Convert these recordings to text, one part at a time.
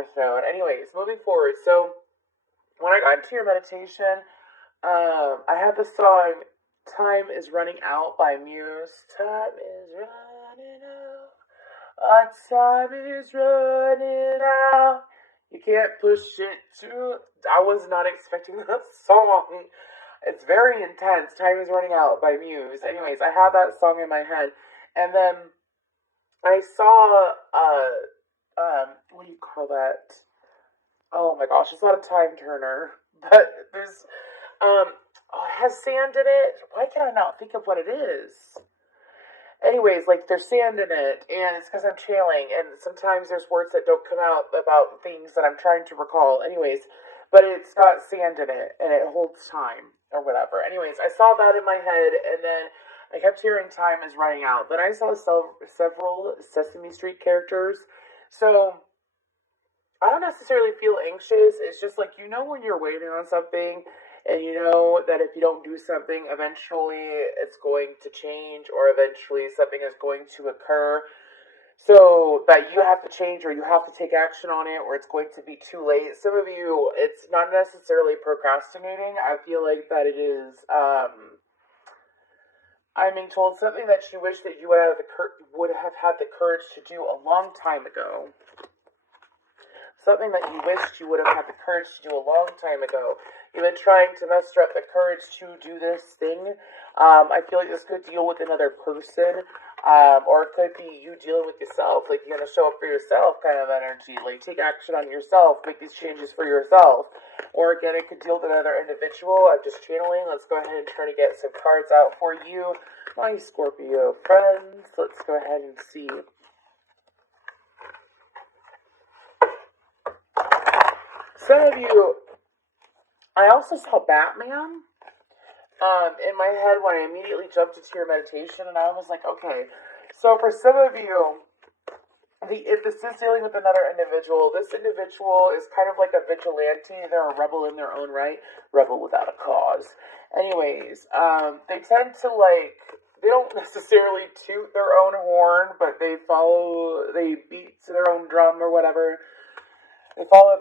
episode. Anyways, moving forward. So, when I got into your meditation, I had the song Time is Running Out by Muse. Time is running out. Our time is running out. You can't push it too. I was not expecting that song. It's very intense. Time is Running Out by Muse. Anyways, I had that song in my head. And then I saw, what do you call that? Oh my gosh, it's not a time turner. But there's, it has sand in it. Why can I not think of what it is? Anyways, like, there's sand in it, and it's because I'm channeling, and sometimes there's words that don't come out about things that I'm trying to recall. Anyways, but it's got sand in it, and it holds time, or whatever. Anyways, I saw that in my head, and then I kept hearing time is running out. Then I saw several Sesame Street characters, so I don't necessarily feel anxious. It's just like, when you're waiting on something, and you know that if you don't do something, eventually it's going to change, or eventually something is going to occur. So that you have to change, or you have to take action on it, or it's going to be too late. Some of you, it's not necessarily procrastinating. I feel like that it is, I'm being told something that you wish that you would have had the courage to do a long time ago. Something that you wished you would have had the courage to do a long time ago. You've been trying to muster up the courage to do this thing. I feel like this could deal with another person. Or it could be you dealing with yourself. Like, you're going to show up for yourself kind of energy. Like, take action on yourself. Make these changes for yourself. Or again, it could deal with another individual. I'm just channeling. Let's go ahead and try to get some cards out for you, my Scorpio friends. Let's go ahead and see. Some of you, I also saw Batman in my head when I immediately jumped into your meditation, and I was like, okay, so for some of you, if this is dealing with another individual, this individual is kind of like a vigilante. They're a rebel in their own right, rebel without a cause. Anyways, they tend to they don't necessarily toot their own horn, but they beat to their own drum or whatever. They follow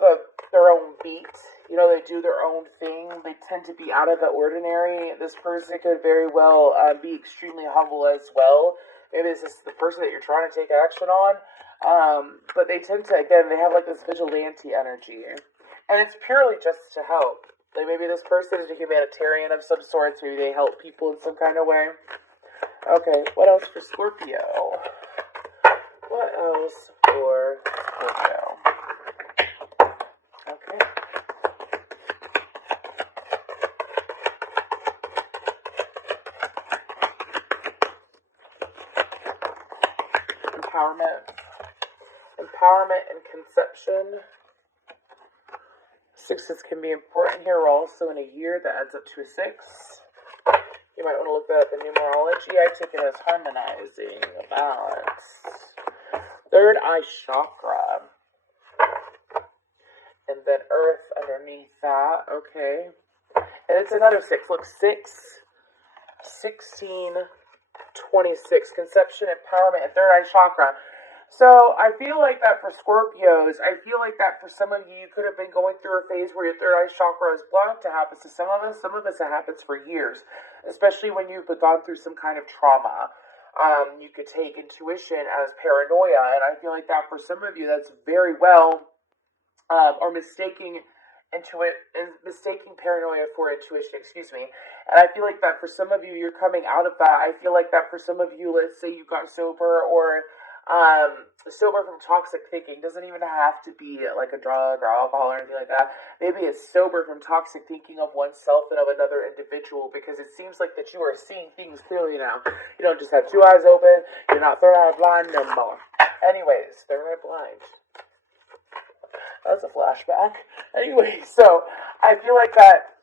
their own beat. They do their own thing. They tend to be out of the ordinary. This person could very well be extremely humble as well. Maybe this is the person that you're trying to take action on. But they tend to, again, they have this vigilante energy. And it's purely just to help. Maybe this person is a humanitarian of some sorts. Maybe they help people in some kind of way. Okay, what else for Scorpio? What else for Scorpio? Okay. Empowerment and conception. Sixes can be important here. We're also in a year that adds up to a 6. You might want to look that up in numerology. I take it as harmonizing, balance. Third eye chakra. And then earth underneath that. Okay. And it's another 6. Look, 6, 16, 26. Conception, empowerment, and third eye chakra. So I feel like that for Scorpios, I feel like that for some of you, you could have been going through a phase where your third eye chakra is blocked. It happens to some of us. Some of us, it happens for years, especially when you've gone through some kind of trauma. You could take intuition as paranoia, and I feel like that for some of you, that's very well, or mistaking paranoia for intuition, excuse me. And I feel like that for some of you, you're coming out of that. I feel like that for some of you, let's say you got sober, or sober from toxic thinking. Doesn't even have to be like a drug or alcohol or anything like that. Maybe it's sober from toxic thinking of oneself and of another individual, because it seems like that you are seeing things clearly now. You don't just have 2 eyes open. You're not third eye blind no more. Anyways, third eye blind. That's a flashback. Anyway, so I feel like that.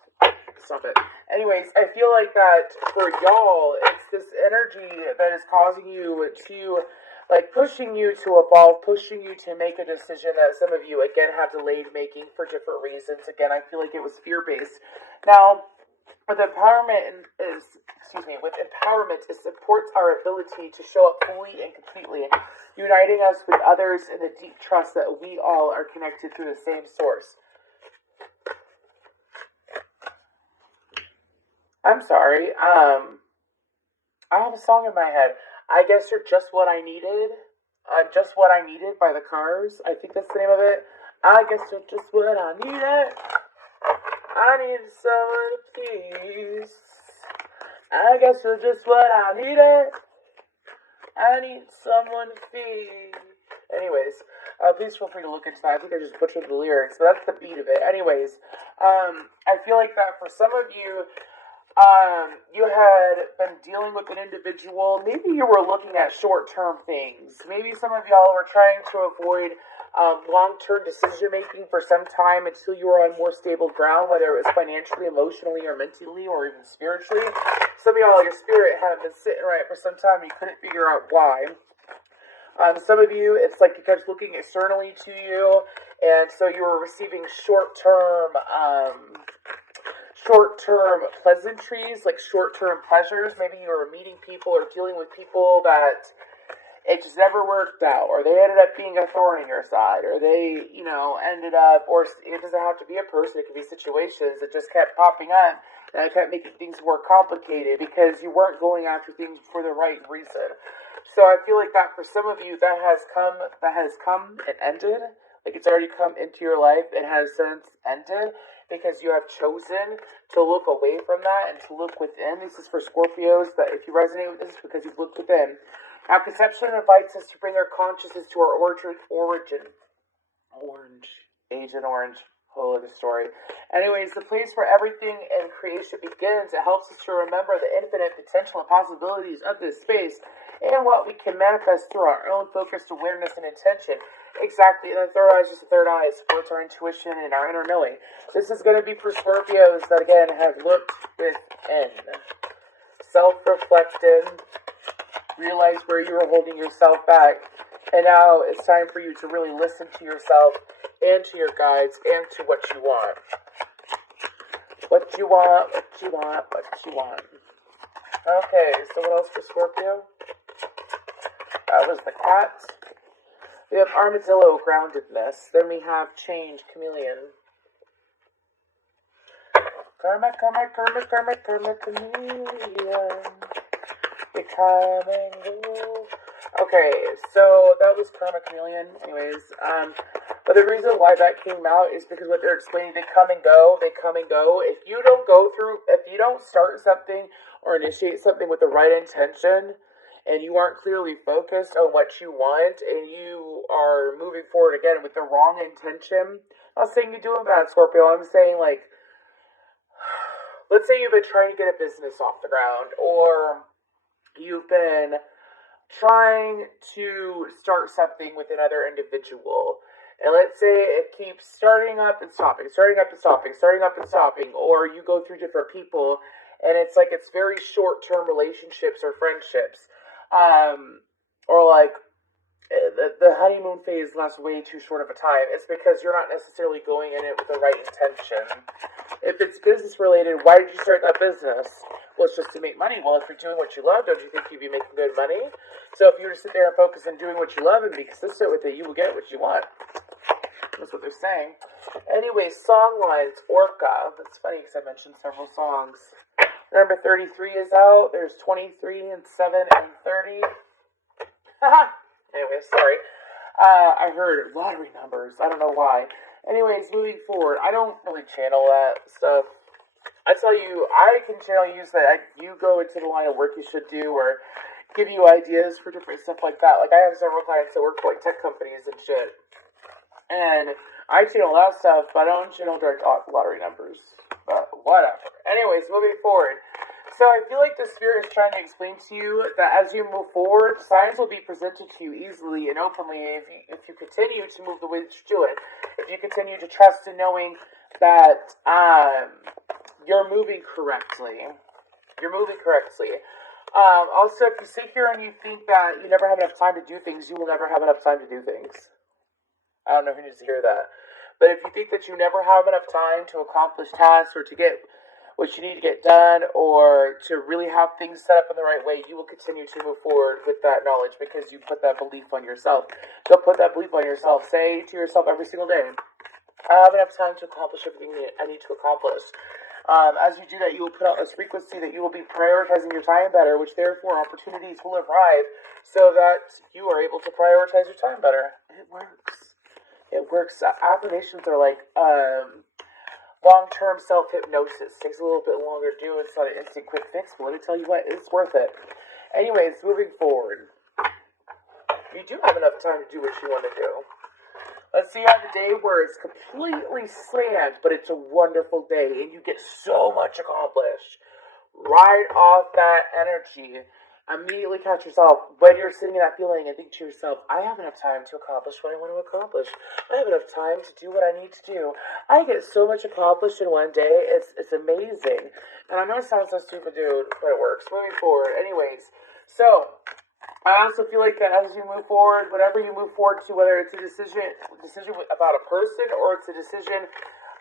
Stop it. Anyways, I feel like that for y'all, it's this energy that is causing you to, pushing you to evolve, pushing you to make a decision that some of you, again, have delayed making for different reasons. Again, I feel like it was fear-based. Now, With empowerment it supports our ability to show up fully and completely, uniting us with others in the deep trust that we all are connected through the same source. I'm sorry. I have a song in my head. I guess you're just what I needed. Just what I needed by the Cars. I think that's the name of it. I guess you're just what I needed. I need someone to please. I guess you're just what I needed. I need someone to feed. Anyways, please feel free to look into that. I think I just butchered the lyrics, but that's the beat of it. Anyways, I feel like that for some of you, you had been dealing with an individual. Maybe you were looking at short-term things. Maybe some of y'all were trying to avoid long-term decision-making for some time until you were on more stable ground, whether it was financially, emotionally, or mentally, or even spiritually. Some of y'all, your spirit had been sitting right for some time and you couldn't figure out why. Some of you, it's like you kept looking externally to you, and so you were receiving short-term pleasantries, like short-term pleasures. Maybe you were meeting people or dealing with people that it just never worked out, or they ended up being a thorn in your side, or they, ended up, or it doesn't have to be a person, it could be situations that just kept popping up, and it kept making things more complicated because you weren't going after things for the right reason. So I feel like that for some of you, that has come and ended. Like it's already come into your life. It has since ended because you have chosen to look away from that and to look within. This is for Scorpios, that if you resonate with this, it's because you've looked within. Now, conception invites us to bring our consciousness to our origin. Agent Orange. Whole other story. Anyways, the place where everything in creation begins. It helps us to remember the infinite potential and possibilities of this space and what we can manifest through our own focused awareness and intention. Exactly. And the third eye is just the third eye. It supports our intuition and our inner knowing. This is going to be for Scorpios that, again, have looked within. Self-reflected. Realize where you were holding yourself back. And now it's time for you to really listen to yourself and to your guides and to what you want. What you want, what you want, what you want. Okay, so what else for Scorpio? That was the cat. We have armadillo, groundedness. Then we have change, chameleon. Karma, chameleon. We come and go. Okay, so that was Karma Chameleon. Anyways, but the reason why that came out is because what they're explaining, they come and go. If you don't start something or initiate something with the right intention, and you aren't clearly focused on what you want, and you are moving forward again with the wrong intention, I'm not saying you're doing bad, Scorpio. I'm saying, like, let's say you've been trying to get a business off the ground, or you've been trying to start something with another individual, and let's say it keeps starting up and stopping, or you go through different people, and it's like it's very short-term relationships or friendships, or like the honeymoon phase lasts way too short of a time. It's because you're not necessarily going in it with the right intention. If it's business related, why did you start that business? Well, it's just to make money. Well, if you're doing what you love, don't you think you'd be making good money? So if you were to sit there and focus on doing what you love and be consistent with it, you will get what you want. That's what they're saying. Anyway, song lines, Orca. That's funny because I mentioned several songs. Number 33 is out. There's 23 and 7 and 30. Anyway, sorry. I heard lottery numbers. I don't know why. Anyways, moving forward, I don't really channel that stuff. I tell you, I can channel you so that you go into the line of work you should do, or give you ideas for different stuff like that. Like, I have several clients that work for like tech companies and shit. And I channel that stuff, but I don't channel direct lottery numbers. But whatever. Anyways, moving forward. So I feel like the Spirit is trying to explain to you that as you move forward, signs will be presented to you easily and openly if you continue to move the way that you're doing. If you continue to trust in knowing that you're moving correctly. Also, if you sit here and you think that you never have enough time to do things, you will never have enough time to do things. I don't know who needs to hear that. But if you think that you never have enough time to accomplish tasks or to get what you need to get done, or to really have things set up in the right way, you will continue to move forward with that knowledge because you put that belief on yourself. Don't put that belief on yourself. Say to yourself every single day, I have enough time to accomplish everything I need to accomplish. As you do that, you will put out this frequency that you will be prioritizing your time better, which therefore opportunities will arrive so that you are able to prioritize your time better. It works. It works. Affirmations are like long-term self-hypnosis. Takes a little bit longer to do. It's not an instant quick fix, but let me tell you what, it's worth it. Anyways, moving forward. You do have enough time to do what you want to do. Let's see, you have a day where it's completely slammed, but it's a wonderful day, and you get so much accomplished. Ride off that energy. Immediately catch yourself when you're sitting in that feeling and think to yourself, I have enough time to accomplish what I want to accomplish. I have enough time to do what I need to do. I get so much accomplished in one day. It's amazing. And I know it sounds so stupid, dude, but it works. Moving forward. Anyways, so I also feel like that as you move forward, whatever you move forward to, whether it's a decision about a person or it's a decision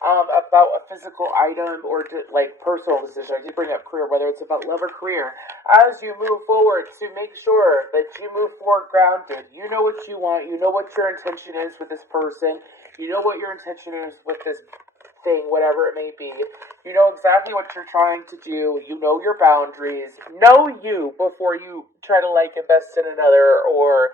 about a physical item or like personal decision. I did bring up career, whether it's about love or career. As you move forward, to make sure that you move forward grounded. You know what you want. You know what your intention is with this person. You know what your intention is with this thing, whatever it may be. You know exactly what you're trying to do. You know your boundaries. Know you before you try to like invest in another or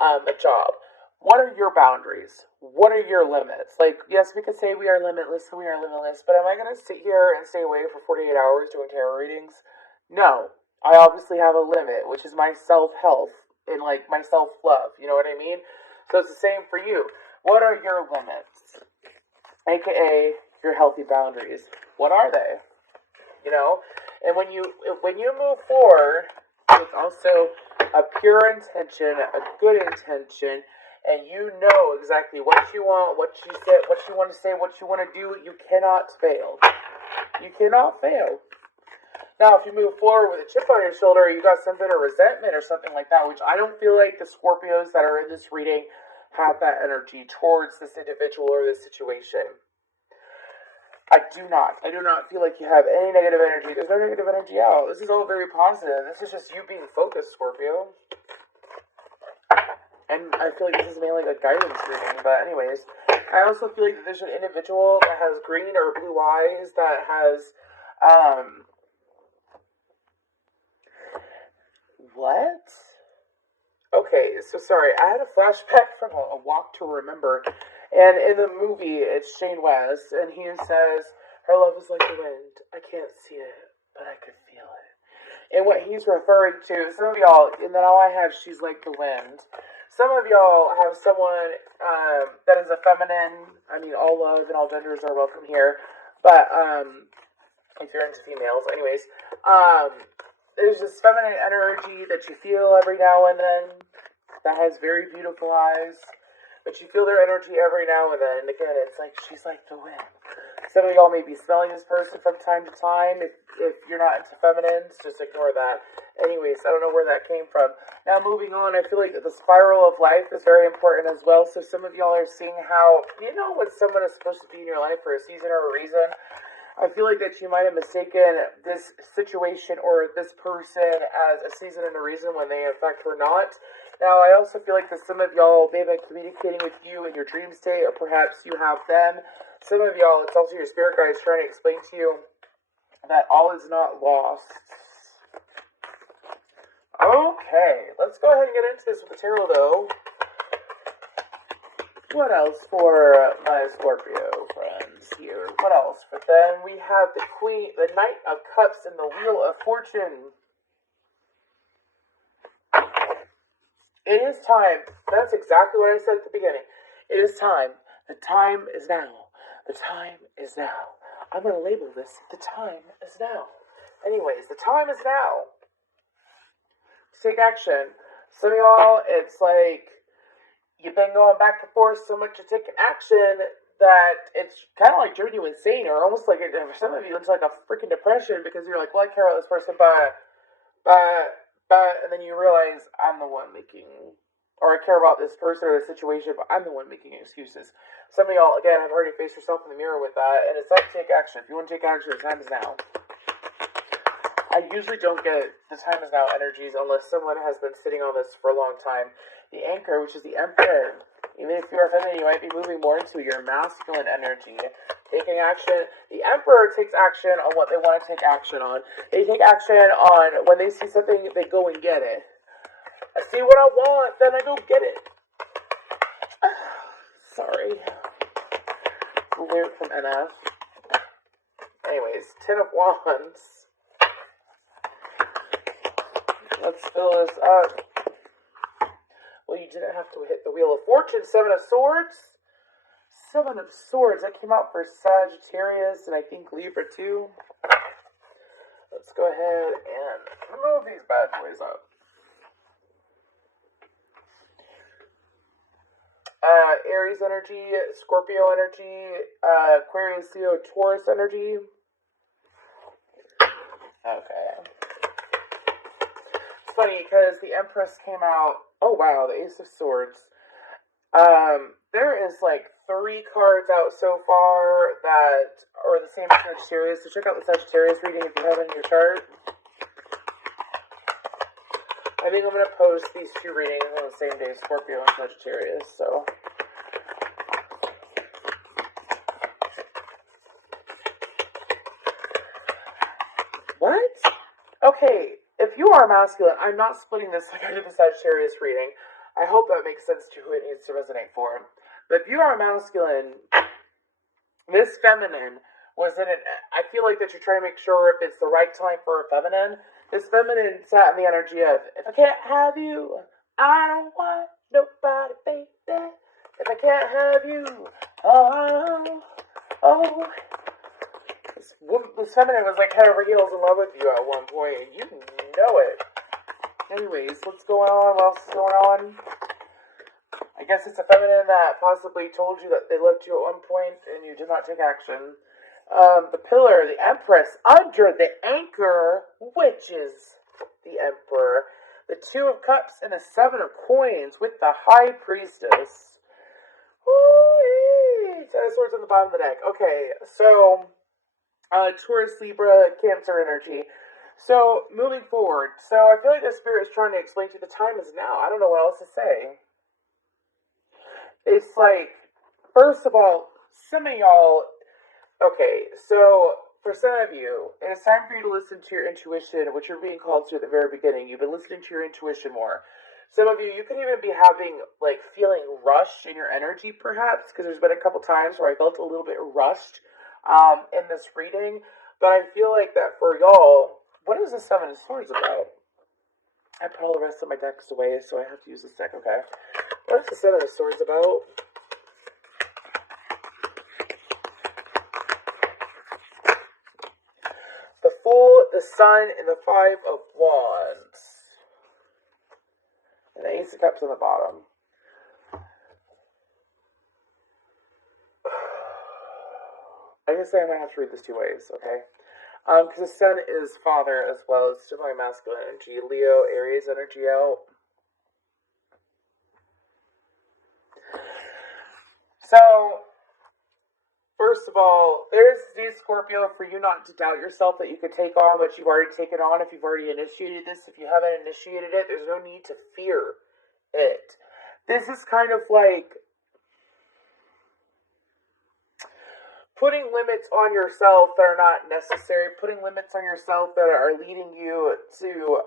a job. What are your boundaries? What are your limits? Like, yes, we could say we are limitless and we are limitless, but am I going to sit here and stay awake for 48 hours doing tarot readings? No. I obviously have a limit, which is my self-health and, like, my self-love. You know what I mean? So it's the same for you. What are your limits? AKA your healthy boundaries. What are they? You know? And when you move forward with also a pure intention, a good intention, and you know exactly what you want, what you say, what you want to say, what you want to do, you cannot fail. You cannot fail. Now, if you move forward with a chip on your shoulder, you got some bit of resentment or something like that, which I don't feel like the Scorpios that are in this reading have that energy towards this individual or this situation. I do not feel like you have any negative energy. There's no negative energy out. This is all very positive. This is just you being focused, Scorpio. And I feel like this is mainly like a guidance reading, but anyways. I also feel like that there's an individual that has green or blue eyes that has, what? Okay, so sorry, I had a flashback from a Walk to Remember, and in the movie, it's Shane West, and he says, her love is like the wind, I can't see it, but I could feel it. And what he's referring to, some of y'all, and then all I have, she's like the wind. Some of y'all have someone that is a feminine. I mean, all love and all genders are welcome here. But if you're into females, anyways, there's this feminine energy that you feel every now and then that has very beautiful eyes. But you feel their energy every now and then. And again, it's like she's like the wind. Some of y'all may be smelling this person from time to time. If you're not into feminines, just ignore that. Anyways, I don't know where that came from. Now, moving on, I feel like the spiral of life is very important as well. So some of y'all are seeing how, you know, when someone is supposed to be in your life for a season or a reason, I feel like that you might have mistaken this situation or this person as a season and a reason when they in fact were not. Now, I also feel like that some of y'all may have been communicating with you in your dream state, or perhaps you have them. Some of y'all, it's also your spirit guides trying to explain to you that all is not lost. Okay, let's go ahead and get into this with the tarot, though. What else for my Scorpio friends here? What else? But then we have the Queen, the Knight of Cups, and the Wheel of Fortune. It is time. That's exactly what I said at the beginning. It is time. The time is now. The time is now. I'm going to label this, the time is now. Anyways, the time is now. Take action. Some of y'all, it's like you've been going back and forth so much to take action that it's kind of like driving you insane, or almost like for some of you, it's like a freaking depression because you're like, well, I care about this person, but, and then you realize I'm the one making, or I care about this person or the situation, but I'm the one making excuses. Some of y'all, again, have already faced yourself in the mirror with that, and it's time to take action. If you want to take action, the time is now. I usually don't get the time is now energies unless someone has been sitting on this for a long time. The anchor, which is the emperor, even if you're feminine, you might be moving more into your masculine energy. Taking action. The emperor takes action on what they want to take action on. They take action on when they see something, they go and get it. I see what I want, then I go get it. Sorry. Lyric from NF. Anyways, 10 of Wands. Let's fill this up. Well, you didn't have to hit the Wheel of Fortune. 7 of Swords. 7 of Swords. That came out for Sagittarius and I think Libra too. Let's go ahead and remove these bad boys up. Aries energy, Scorpio energy, Aquarius, Leo, Taurus energy. Okay. It's funny because the Empress came out. Oh wow, the Ace of Swords. There is like 3 cards out so far that are the same as Sagittarius. So check out the Sagittarius reading if you have it in your chart. I think I'm going to post these 2 readings on the same day, Scorpio and Sagittarius, so. What? Okay, if you are masculine, I'm not splitting this like I did the Sagittarius reading. I hope that makes sense to who it needs to resonate for. But if you are masculine, this feminine was in it. I feel like that you're trying to make sure if it's the right time for a feminine. This feminine sat in the energy of, if I can't have you, I don't want nobody, baby. If I can't have you, oh. This feminine was like head over heels in love with you at one point, and you know it. Anyways, what's going on? What else is going on? I guess it's a feminine that possibly told you that they loved you at one point, and you did not take action. The Pillar, the Empress, under the Anchor, which is the Emperor. The 2 of Cups and the 7 of Coins with the High Priestess. Ooh, 10 of Swords on the bottom of the deck. Okay, so Taurus, Libra, Cancer energy. So moving forward, so I feel like the Spirit is trying to explain to you the time is now. I don't know what else to say. It's like, first of all, some of y'all. Okay, so for some of you, it is time for you to listen to your intuition, which you're being called to at the very beginning. You've been listening to your intuition more. Some of you could even be having, like, feeling rushed in your energy, perhaps, because there's been a couple times where I felt a little bit rushed in this reading. But I feel like that for y'all, what is the 7 of Swords about? I put all the rest of my decks away, so I have to use this deck, okay? What is the 7 of Swords about? The Fool, the Sun, and the 5 of Wands. And the Ace of Cups on the bottom. I guess I'm going to have to read this 2 ways, okay? Because the Sun is Father as well as Divine Masculine energy. Leo, Aries energy out. So, first of all, there's the Scorpio for you not to doubt yourself that you could take on what you've already taken on. If you've already initiated this, if you haven't initiated it, there's no need to fear it. This is kind of like putting limits on yourself that are not necessary, putting limits on yourself that are leading you to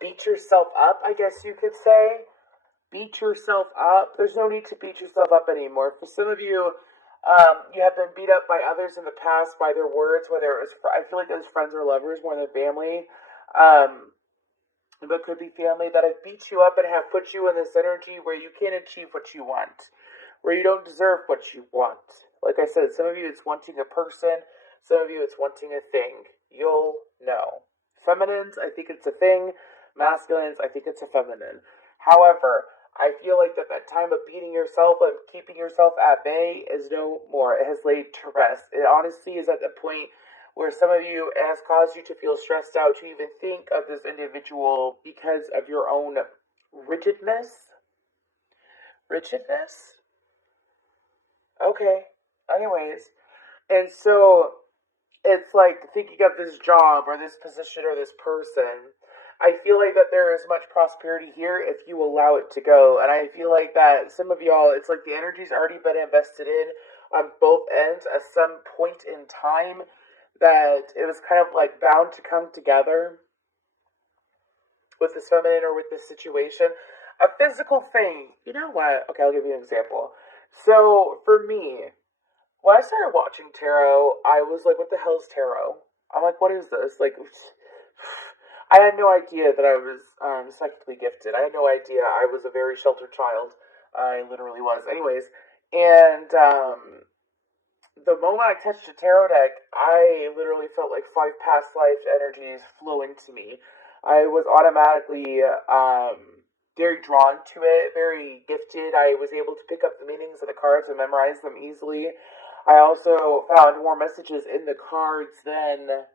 beat yourself up, I guess you could say. Beat yourself up. There's no need to beat yourself up anymore. For some of you, you have been beat up by others in the past by their words, whether it was, I feel like it was friends or lovers more than family, but could be family that have beat you up and have put you in this energy where you can't achieve what you want, where you don't deserve what you want. Like I said, some of you it's wanting a person, some of you it's wanting a thing. You'll know. Feminines, I think it's a thing. Masculines, I think it's a feminine. However, I feel like that time of beating yourself and keeping yourself at bay is no more. It has laid to rest. It honestly is at the point where some of you, it has caused you to feel stressed out to even think of this individual because of your own rigidness. Rigidness? Okay. Anyways. And so, it's like thinking of this job or this position or this person. I feel like that there is much prosperity here if you allow it to go. And I feel like that some of y'all, it's like the energy's already been invested in on both ends at some point in time, that it was kind of like bound to come together with this feminine or with this situation. A physical thing. You know what? Okay, I'll give you an example. So for me, when I started watching tarot, I was like, what the hell is tarot? I'm like, what is this? Like, I had no idea that I was psychically gifted. I had no idea I was a very sheltered child. I literally was. Anyways, and the moment I touched a tarot deck, I literally felt like 5 past life energies flow into me. I was automatically very drawn to it, very gifted. I was able to pick up the meanings of the cards and memorize them easily. I also found more messages in the cards than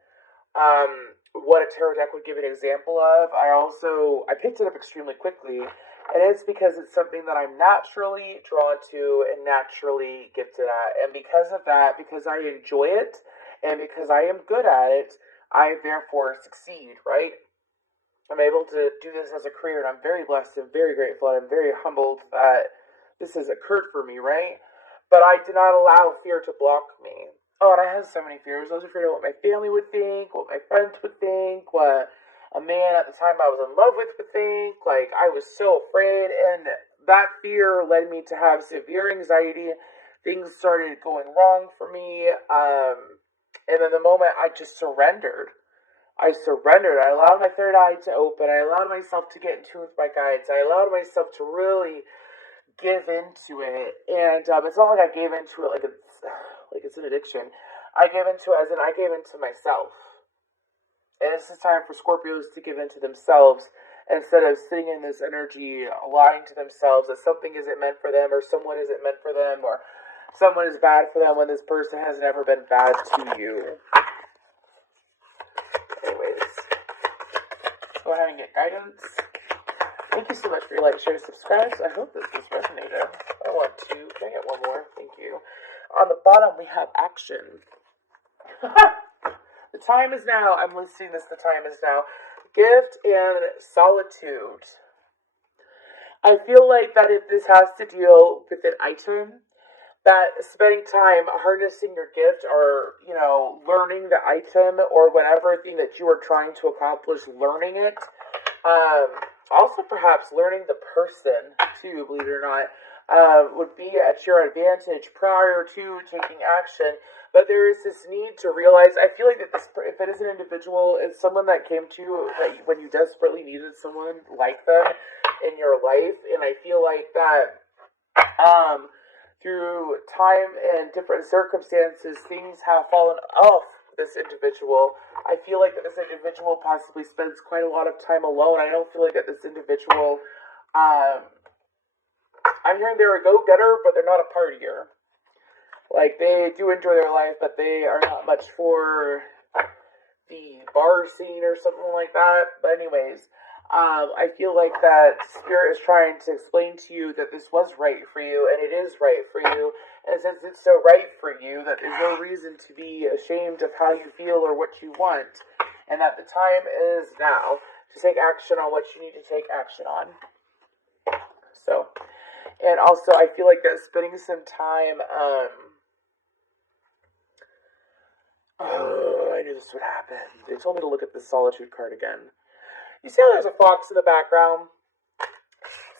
what a tarot deck would give an example of. I picked it up extremely quickly, and it's because it's something that I'm naturally drawn to and naturally gifted at. And because of that, because I enjoy it, and because I am good at it, I therefore succeed, right? I'm able to do this as a career, and I'm very blessed and very grateful, and I'm very humbled that this has occurred for me, right? But I did not allow fear to block me. Oh, and I had so many fears. I was afraid of what my family would think, what my friends would think, what a man at the time I was in love with would think. Like, I was so afraid, and that fear led me to have severe anxiety. Things started going wrong for me, and then the moment I just surrendered. I surrendered. I allowed my third eye to open. I allowed myself to get in tune with my guides. I allowed myself to really give into it. And it's not like I gave into it like it's an addiction. I gave into it as in I gave into myself. And this is time for Scorpios to give into themselves instead of sitting in this energy, lying to themselves that something isn't meant for them, or someone isn't meant for them, or someone is bad for them when this person has never been bad to you. Anyways, go ahead and get guidance. Thank you so much for your like, share, subscribe. I hope this resonated. Can I get one more? Thank you. On the bottom, we have action. The time is now. I'm listing this. The time is now. Gift and solitude. I feel like that if this has to deal with an item, that spending time harnessing your gift, or, learning the item or whatever thing that you are trying to accomplish, learning it. Also perhaps learning the person too, believe it or not, would be at your advantage prior to taking action. But there is this need to realize, I feel like that if it is an individual, it's someone that came to you when you desperately needed someone like them in your life. And I feel like that through time and different circumstances, things have fallen off this individual. I feel like that this individual possibly spends quite a lot of time alone. I don't feel like that this individual, I'm hearing they're a go-getter, but they're not a partier. Like, they do enjoy their life, but they are not much for the bar scene or something like that. But anyways, I feel like that Spirit is trying to explain to you that this was right for you, and it is right for you. And since it's so right for you, that there's no reason to be ashamed of how you feel or what you want. And that the time is now to take action on what you need to take action on. So, and also I feel like that spending some time, I knew this would happen. They told me to look at the Solitude card again. You see how there's a fox in the background?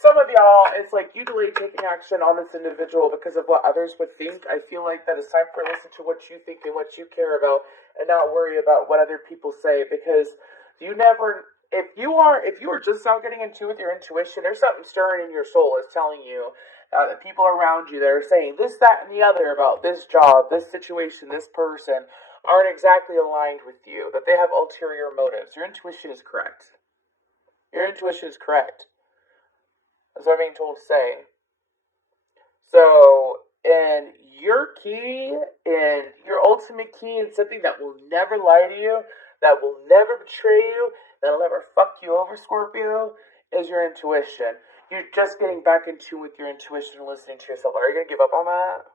Some of y'all, it's like you delayed taking action on this individual because of what others would think. I feel like that it's time for listen to what you think and what you care about, and not worry about what other people say, because if you are just now getting into with your intuition, there's something stirring in your soul is telling you that people around you that are saying this, that, and the other about this job, this situation, this person aren't exactly aligned with you, that they have ulterior motives. Your intuition is correct. Your intuition is correct. That's what I'm being told to say. So, and your key, and your ultimate key, and something that will never lie to you, that will never betray you, that'll never fuck you over, Scorpio, is your intuition. You're just getting back in tune with your intuition and listening to yourself. Are you going to give up on that?